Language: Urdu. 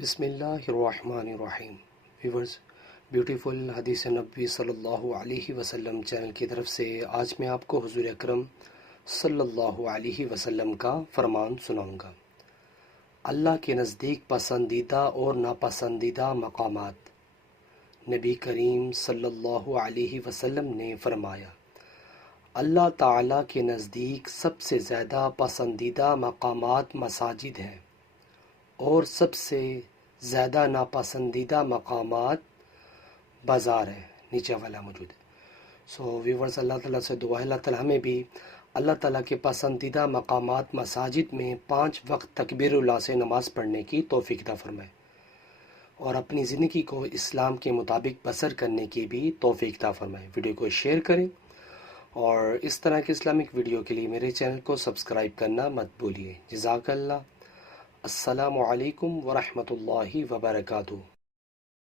بسم اللہ الرحمن الرحیم ویورز، بیوٹیفل حدیث نبوی صلی اللہ علیہ وسلم چینل کی طرف سے آج میں آپ کو حضور اکرم صلی اللہ علیہ وسلم کا فرمان سناؤں گا۔ اللہ کے نزدیک پسندیدہ اور ناپسندیدہ مقامات۔ نبی کریم صلی اللہ علیہ وسلم نے فرمایا، اللہ تعالیٰ کے نزدیک سب سے زیادہ پسندیدہ مقامات مساجد ہیں اور سب سے زیادہ ناپسندیدہ مقامات بازار ہیں۔ نیچے والا موجود ہے۔ ویورز، اللہ تعالیٰ سے دعا ہے اللہ تعالیٰ ہمیں بھی اللہ تعالیٰ کے پسندیدہ مقامات مساجد میں 5 وقت تکبیر اللہ سے نماز پڑھنے کی توفیق عطا فرمائے اور اپنی زندگی کو اسلام کے مطابق بسر کرنے کی بھی توفیق عطا فرمائے۔ ویڈیو کو شیئر کریں اور اس طرح کے اسلامک ویڈیو کے لیے میرے چینل کو سبسکرائب کرنا مت بھولیے۔ جزاک اللہ۔ السلام علیکم ورحمۃ اللہ وبرکاتہ۔